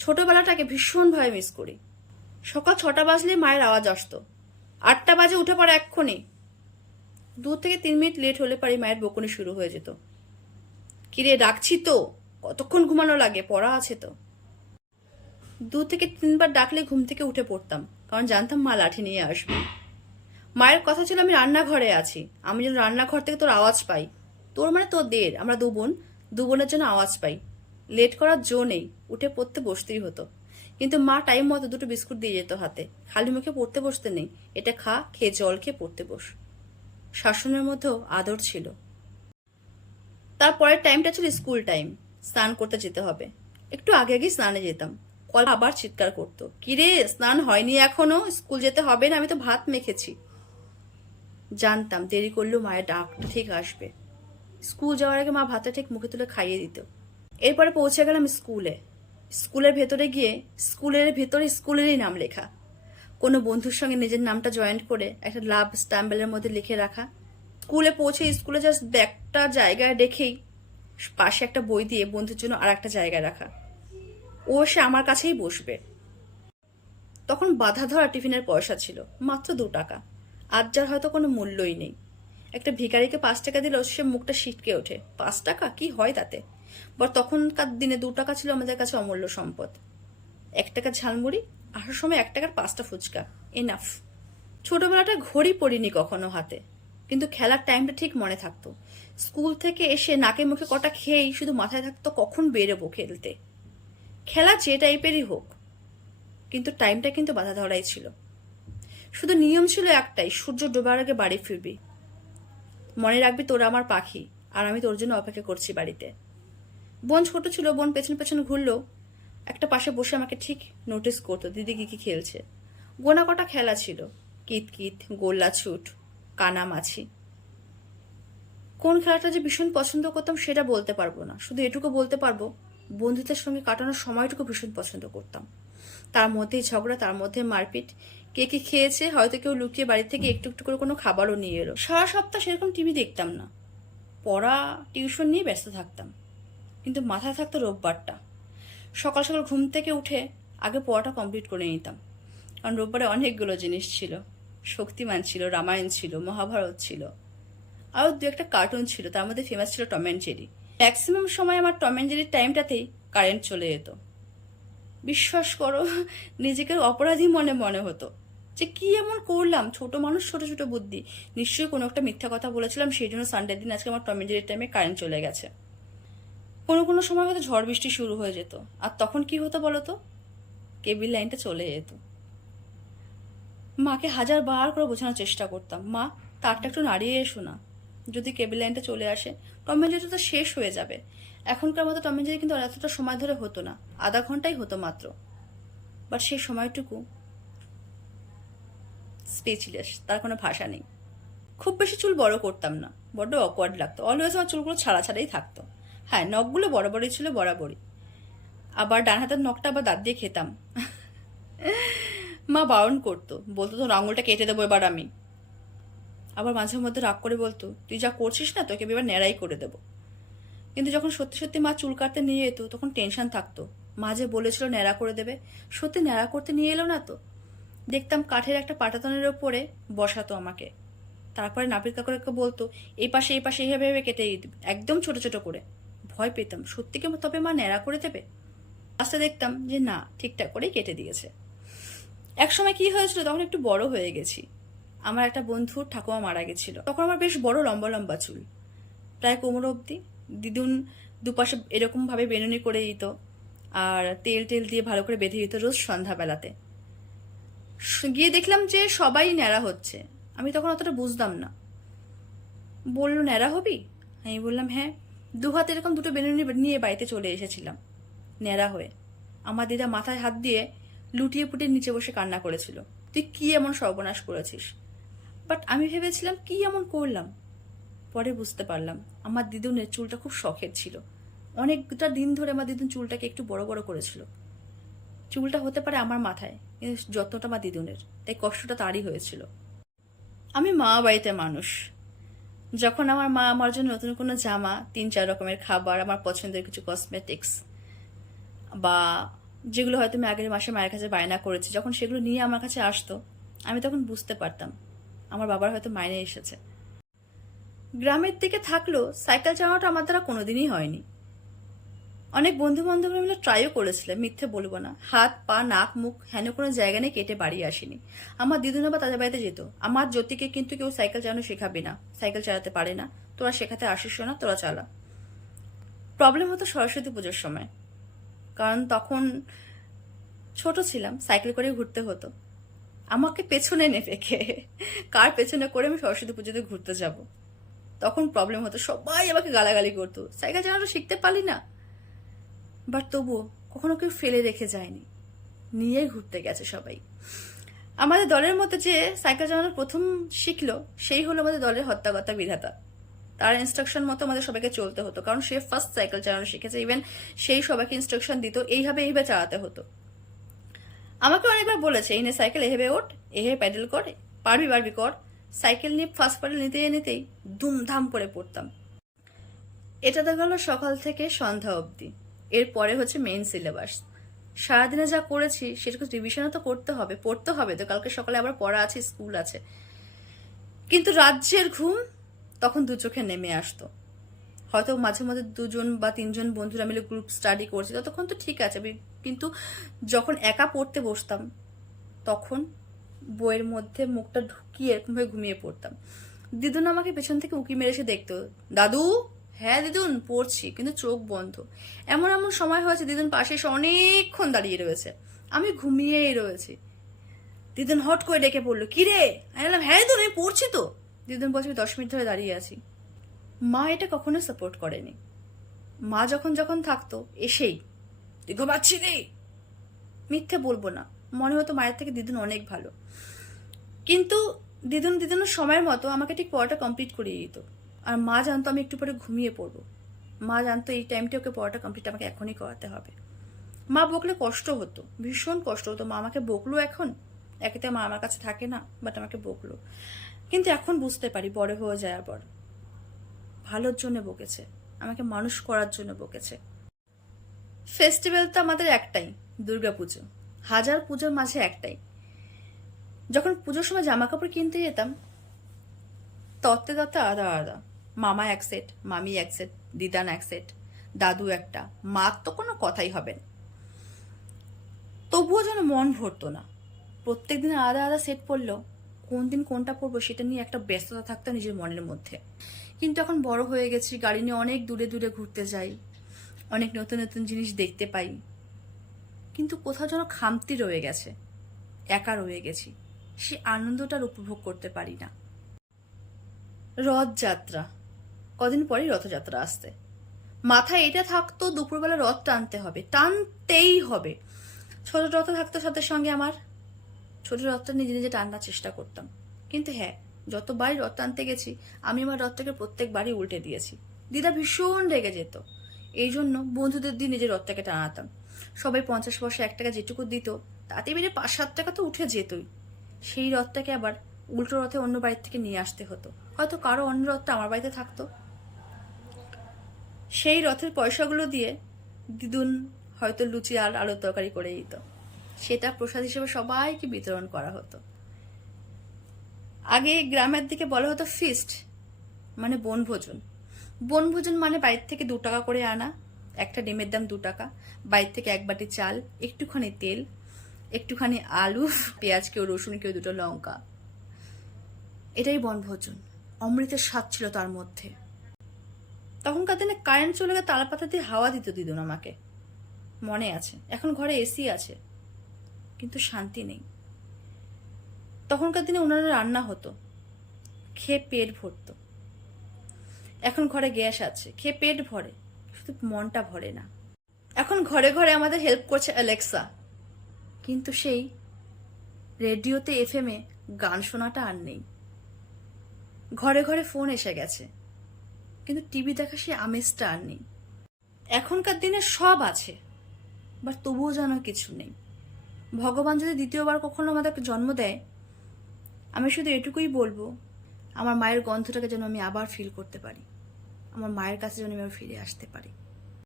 ছোটবেলাটাকে ভীষণভাবে মিস করি। সকাল ছটা বাজলে মায়ের আওয়াজ আসতো। আটটা বাজে উঠে পড়ে এক্ষুনি। দু থেকে তিন মিনিট লেট হলে পারি মায়ের বকুনি শুরু হয়ে যেত। কিরে, ডাকছি তো। কতক্ষণ ঘুমানো লাগে? পড়া আছে তো। দু থেকে তিনবার ডাকলে ঘুম থেকে উঠে পড়তাম, কারণ জানতাম মা লাঠি নিয়ে আসবে। মায়ের কথা ছিল, আমি রান্নাঘরে আছি। আমি যেন রান্নাঘর থেকে তোর আওয়াজ পাই। তোর মানে তোর দের আমরা দু বোন। দু বোনের জন্য আওয়াজ পাই। লেট করার জো নেই। উঠে পড়তে বসতেই হতো। কিন্তু মা টাইম মতো দুটো বিস্কুট দিয়ে যেত হাতে। খালি মুখে পড়তে বসতে নেই। এটা খা, খেয়ে জল খেয়ে পড়তে বস। শাসনের মধ্যেও আদর ছিল। তারপরের টাইমটা ছিল স্কুল টাইম। স্নান করতে যেতে হবে। একটু আগে আগে স্নানে যেতাম। কল আবার চিৎকার করতো। কিরে, স্নান হয়নি এখনও? স্কুল যেতে হবে না? আমি তো ভাত মেখেছি। জানতাম দেরি করলেও মায়ের ডাকটা ঠিক আসবে। স্কুল যাওয়ার আগে মা ভাতটা ঠিক মুখে তুলে খাইয়ে দিত। এরপরে পৌঁছে গেলাম স্কুলে। স্কুলের ভেতরে গিয়ে স্কুলের ভেতরে স্কুলেরই নাম লেখা। কোনো বন্ধুর সঙ্গে নিজের নামটা জয়েন্ট করে একটা লাভ স্ট্যাম্বেলের মধ্যে লিখে রাখা। স্কুলে পৌঁছে স্কুলে জাস্ট ব্যাগটা জায়গায় রেখেই পাশে একটা বই দিয়ে বন্ধুর জন্য আর একটা জায়গায় রাখা। ও সে আমার কাছেই বসবে। তখন বাধা ধরা টিফিনের পয়সা ছিল, মাত্র দু টাকা। আজ যার হয়তো কোনো মূল্যই নেই। একটা ভিখারিকে পাঁচ টাকা দিলেও সে মুখটা সিটকে ওঠে। পাঁচ টাকা? কি হয় তাতে? বা তখনকার দিনে দু টাকা ছিল আমাদের কাছে অমূল্য সম্পদ। এক টাকার ঝালমুড়ি আসার সময় এক টাকার পাঁচটা ফুচকা। এনাফ ছোটবেলাটা ঘড়ি পড়িনি কখনো হাতে। কিন্তু খেলার টাইমটা ঠিক মনে থাকতো। স্কুল থেকে এসে নাকে মুখে কটা খেয়েই শুধু মাথায় থাকতো কখন বেরোবো খেলতে। খেলা যে টাইপেরই হোক। কিন্তু টাইমটা কিন্তু বাধা ধরাই ছিল। শুধু নিয়ম ছিল একটাই, সূর্য ডোবার আগে বাড়ি ফিরবি। মনে রাখবি তোরা আমার পাখি, আর আমি তোর জন্য অপেক্ষা করছি বাড়িতে। বোন ছোট ছিল, বোন পেছন পেছন ঘুরলো। একটা পাশে বসে আমাকে ঠিক নোটিস করতো, দিদি কি কি খেলছে? গোনা কটা খেলা ছিল। কিত কিত, গোল্লা ছুট কানামাছি কোন খেলাটা যে ভীষণ পছন্দ করতাম সেটা বলতে পারব না। শুধু এটুকু বলতে পারব, বন্ধুদের সঙ্গে কাটানোর সময়টুকু ভীষণ পছন্দ করতাম। তার মধ্যেই ঝগড়া, তার মধ্যে মারপিট। কে কি খেয়েছে, হয়তো কেউ লুকিয়ে বাড়ি থেকে একটু একটু করে কোনো খাবারও নিয়ে এলো। সারা সপ্তাহ সেরকম টিভি দেখতাম না। পড়া, টিউশন নিয়ে ব্যস্ত থাকতাম। কিন্তু মাথায় থাকতো রোববারটা। সকাল সকাল ঘুম থেকে উঠে আগে পড়াটা কমপ্লিট করে নিতাম। কারণ রোববারে অনেকগুলো জিনিস ছিল। শক্তিমান ছিল, রামায়ণ ছিল, মহাভারত ছিল। আরও দু একটা কার্টুন ছিল, তার মধ্যে ফেমাস ছিল টম অ্যান্ড জেরি ম্যাক্সিমাম সময় আমার টম অ্যান্ড জেরির টাইমটাতেই কারেন্ট চলে যেত। বিশ্বাস করো, নিজেকে অপরাধী মনে মনে হতো। যে কি এমন করলাম? ছোট মানুষ, ছোট ছোট বুদ্ধি। নিশ্চয়ই কোনো একটা মিথ্যা কথা বলেছিলাম, সেই জন্য সানডের দিন আজকে আমার টম অ্যান্ড জেরির টাইমে কারেন্ট চলে গেছে। কোনো কোনো সময় হয়তো ঝড় বৃষ্টি শুরু হয়ে যেত। আর তখন কি হতো বলো তো? কেবিল লাইনটা চলে যেত। মাকে হাজার বার করে বোঝানোর চেষ্টা করতাম, মা, তারটা একটু নাড়িয়ে এসো না। যদি কেবিল লাইনটা চলে আসে টমেঞ্জারি তো শেষ হয়ে যাবে। এখনকার মতো টমেঞ্জারি কিন্তু এতটা সময় ধরে হতো না, আধা ঘন্টাই হতো মাত্র। বাট সেই সময়টুকু স্পেচলেস তার কোনো ভাষা নেই। খুব বেশি চুল বড় করতাম না, বড্ড অকওয়ার্ড লাগতো। অলওয়েজ আমার চুলগুলো ছাড়া ছাড়াই থাকতো। হ্যাঁ নখগুলো বরাবরই ছিল বরাবরই। আবার ডান হাতের নখটা আবার দাঁত দিয়ে খেতাম। মা বারণ করতো, বলতো, তোর আঙুলটা কেটে দেবো এবার আমি। আবার মাঝে মধ্যে রাগ করে বলতো, তুই যা করছিস না, তোকে এবার ন্যাড়াই করে দেবো। কিন্তু যখন সত্যি সত্যি মা চুল কাটতে নিয়ে যেত তখন টেনশন থাকতো। মা যে বলেছিল ন্যাড়া করে দেবে, সত্যি ন্যাড়া করতে নিয়ে এলো না তো? দেখতাম কাঠের একটা পাটাতনের ওপরে বসাতো আমাকে। তারপরে নাপিত কাকুরকে বলতো, এই পাশে এই পাশে, এইভাবে কেটে একদম ছোট ছোট করে। ভয় পেতাম। সত্যি কি তবে মা ন্যাড়া করে দেবে? আস্তে দেখতাম যে না, ঠিকঠাক করেই কেটে দিয়েছে। এক সময় কি হয়েছিল, তখন একটু বড় হয়ে গেছি। আমার একটা বন্ধুর ঠাকুমা মারা গেছিল। তখন আমার বেশ বড় লম্বা লম্বা চুল। প্রায় কোমর অবধি। দিদুন দুপাশে এরকম ভাবে বেনুনি করে দিত আর তেল টেল দিয়ে ভালো করে বেঁধে দিত রোজ সন্ধ্যাবেলাতে। গিয়ে দেখলাম যে সবাই ন্যাড়া হচ্ছে। আমি তখন অতটা বুঝতাম না। বলল, ন্যাড়া হবি? আমি বললাম হ্যাঁ। দু হাতে এরকম দুটো বেনুনি নিয়ে বাড়িতে চলে এসেছিলাম, ন্যাড়া হয়ে। আমার দিদা মাথায় হাত দিয়ে লুটিয়ে পুটিয়ে নিচে বসে কান্না করেছিল, তুই কি এমন সর্বনাশ করেছিস? বাট আমি ভেবেছিলাম, কি এমন করলাম? পরে বুঝতে পারলাম, আমার দিদুনের চুলটা খুব শখের ছিল। অনেকটা দিন ধরে আমার দিদুন চুলটাকে একটু বড় বড় করেছিল। চুলটা হতে পারে আমার মাথায়, কিন্তু যত্নটা আমার দিদুনের, তাই কষ্টটা তারই হয়েছিল। আমি মা বাড়িতে মানুষ যখন আমার মা আমার জন্য নতুন কোনো জামা, তিন, চার রকমের খাবার, আমার পছন্দের কিছু কসমেটিক্স বা যেগুলো হয়তো আমি আগের মাসে মায়ের কাছে বায়না করেছি, যখন সেগুলো নিয়ে আমার কাছে আসতো, আমি তখন বুঝতে পারতাম। আমার বাবার হয়তো মাইনে এসেছে। গ্রামের দিকে থাকলেও সাইকেল চালানোটা আমার দ্বারা কোনোদিনই হয়নি। অনেক বন্ধু বান্ধবরা মিলে ট্রাইও করেছিলাম মিথ্যে বলব না। হাত, পা, নাক, মুখ হেন কোনো জায়গা নেই কেটে বাড়ি আসেনি। আমার দিদুন বা তাদের বাড়িতে যেত। আমার জ্যোতিকে কিন্তু কেউ সাইকেল চালানো শেখাবে না, সাইকেল চালাতে পারে না। তোরা শেখাতে আসিস না, তোরা চালা। প্রবলেম হতো সরস্বতী পুজোর সময়। কারণ তখন ছোট ছিলাম, সাইকেল করে ঘুরতে হতো। আমাকে পেছনে নেবে কে? কার পেছনে করে আমি সরস্বতী পুজোতে ঘুরতে যাব? তখন প্রবলেম হতো, সবাই আমাকে গালাগালি করতো। সাইকেল চালানো শিখতে পারলি না? বাট তবুও কখনো কেউ ফেলে রেখে যায়নি। নিয়ে ঘুরতে গেছে সবাই। আমাদের দলের মতো যে সাইকেল চালানো প্রথম শিখলো, সেই হলো আমাদের দলের হত্যাকর্তা বিধাতা। তার ইনস্ট্রাকশন মতো আমাদের সবাইকে চলতে হতো, কারণ সে ফার্স্ট সাইকেল চালানো শিখেছে। ইভেন সেই সবাইকে ইনস্ট্রাকশন দিত, এইভাবে এইভাবে চালাতে হতো। আমাকে অনেকবার বলেছে, এই নে সাইকেল, এভাবে ওঠ, এভাবে প্যাডেল কর, পারবি পারবি কর। সাইকেল নিয়ে ফার্স্ট প্যাডেল নিতে, নিতেই ধুমধাম করে পড়তাম। এটা দেখা সকাল থেকে সন্ধ্যা অবধি। এরপরে হচ্ছে মেইন সিলেবাস সারাদিনে যা করেছি সেটুকু রিভিশনও তো করতে হবে, পড়তে হবে তো, কালকে সকালে আবার পড়া আছে স্কুল আছে। কিন্তু রাজ্যের ঘুম তখন দু চোখে নেমে আসতো। হয়তো মাঝে মাঝে দুজন বা তিনজন বন্ধুরা মিলে গ্রুপ স্টাডি করছি ততক্ষণ তো ঠিক আছে কিন্তু যখন একা পড়তে বসতাম, তখন বইয়ের মধ্যে মুখটা ঢুকিয়ে এরকমভাবে ঘুমিয়ে পড়তাম। দিদুন আমাকে পেছন থেকে উকি মেরে এসে দেখতো, দাদু হ্যাঁ দিদুন, পড়ছি, কিন্তু চোখ বন্ধ। এমন এমন সময় হয়েছে, দিদুন পাশে এসে অনেকক্ষণ দাঁড়িয়ে রয়েছে। আমি ঘুমিয়েই রয়েছি। দিদুন হট করে ডেকে পড়ল, কি রে? আমি বললাম হ্যাঁ দিদুন, আমি পড়ছি তো। দিদুন বলছে, "আমি দশ মিনিট ধরে দাঁড়িয়ে আছি। মা এটা কখনো সাপোর্ট করেনি। মা যখন যখন থাকতো, এসেই তুই ঘুমাচ্ছি রে মিথ্যে বলব না, মনে হতো মায়ের থেকে দিদুন অনেক ভালো। কিন্তু দিদুন, দিদুনের সময়ের মতো আমাকে ঠিক পড়াটা কমপ্লিট করিয়ে দিত। আর মা জানতো আমি একটু পরে ঘুমিয়ে পড়ব। মা জানতো এই টাইমটা ওকে পড়াটা কমপ্লিট আমাকে এখনই করাতে হবে। মা বকলে কষ্ট হতো, ভীষণ কষ্ট হতো। মা আমাকে বকলো এখন? একেতে মা আমার কাছে থাকে না বাট আমাকে বকলো। কিন্তু এখন বুঝতে পারি, বড় হয়ে যাওয়ার পর। ভালোর জন্য বকেছে, আমাকে মানুষ করার জন্য বকেছে। ফেস্টিভ্যাল তো আমাদের একটাই দুর্গা পুজো হাজার পুজোর মাঝে একটাই। যখন পুজোর সময় জামা কাপড় কিনতে যেতাম, তত্ত্বে তত্ত্বে আদা আলাদা। মামা এক সেট মামি এক সেট দিদান এক সেট দাদু একটা। মার তো কোনো কথাই হবে না। তবুও যেন মন ভরতো না। প্রত্যেক দিন আলাদা আলাদা সেট পরলেও কোন দিন কোনটা পড়ব সেটা নিয়ে একটা ব্যস্ততা থাকতো নিজের মনের মধ্যে। কিন্তু এখন বড় হয়ে গেছি, গাড়ি নিয়ে অনেক দূরে দূরে ঘুরতে যাই, অনেক নতুন নতুন জিনিস দেখতে পাই। কিন্তু কোথাও যেন খামতি রয়ে গেছে, একা রয়ে গেছি। সে আনন্দটার উপভোগ করতে পারি না। রথযাত্রা। কদিন পরেই রথযাত্রা আসতে মাথায় এটা থাকতো, দুপুরবেলা রথ টানতে হবে। টানতেই হবে। ছোট রথ থাকতো সাথে সঙ্গে আমার। ছোট রথটা নিজে নিজে টানার চেষ্টা করতাম। কিন্তু হ্যাঁ যতবারই রথ টানতে গেছি, আমি আমার রথটাকে প্রত্যেকবারই উল্টে দিয়েছি। দিদা ভীষণ রেগে যেত। এই জন্য বন্ধুদের দিয়ে নিজের রথটাকে টানাতাম। সবাই পঞ্চাশ পয়সা এক টাকা যেটুকু দিত, তাতে বেড়ে পাঁচ সাত টাকা তো উঠে যেতই। সেই রথটাকে আবার উল্টো রথে অন্য বাড়ির থেকে নিয়ে আসতে হতো। হয়তো কারও অন্য রথটা আমার বাড়িতে থাকতো সেই রথের পয়সাগুলো দিয়ে দিদুন হয়তো লুচি আর আলুর তরকারি করে দিত। সেটা প্রসাদ হিসেবে সবাইকে বিতরণ করা হতো। আগে গ্রামের দিকে বলা হতো ফিস্ট মানে বনভোজন। বনভোজন মানে বাইরে থেকে দু টাকা করে আনা, একটা ডিমের দাম দু টাকা বাইরে থেকে এক বাটি চাল, একটুখানি তেল, একটুখানি আলু, পেঁয়াজ কেউ, রসুন কেউ, দুটো লঙ্কা। এটাই বনভোজন। অমৃতের স্বাদ ছিল তার মধ্যে। তখনকার দিনে কারেন্ট চলে গেলে তালা পাতা দিয়ে হাওয়া দিত দিদুন আমাকে। মনে আছে, এখন ঘরে এসি আছে, কিন্তু শান্তি নেই। তখনকার দিনে ওনারা রান্না হতো, খেয়ে পেট ভরতো। এখন ঘরে গ্যাস আছে, খেয়ে পেট ভরে, শুধু মনটা ভরে না। এখন ঘরে ঘরে আমাদের হেল্প করছে অ্যালেক্সা কিন্তু সেই রেডিওতে এফএমে গান শোনাটা আর নেই। ঘরে ঘরে ফোন এসে গেছে। কিন্তু টিভি দেখা সেই আমেজটা আর নেই। এখনকার দিনে সব আছে, বাট তবুও যেন কিছু নেই। ভগবান যদি দ্বিতীয়বার কখনো আমাদেরকে জন্ম দেয়, আমি শুধু এটুকুই বলব, আমার মায়ের গন্ধটাকে যেন আমি আবার ফিল করতে পারি। আমার মায়ের কাছে যেন আমি ফিরে আসতে পারি।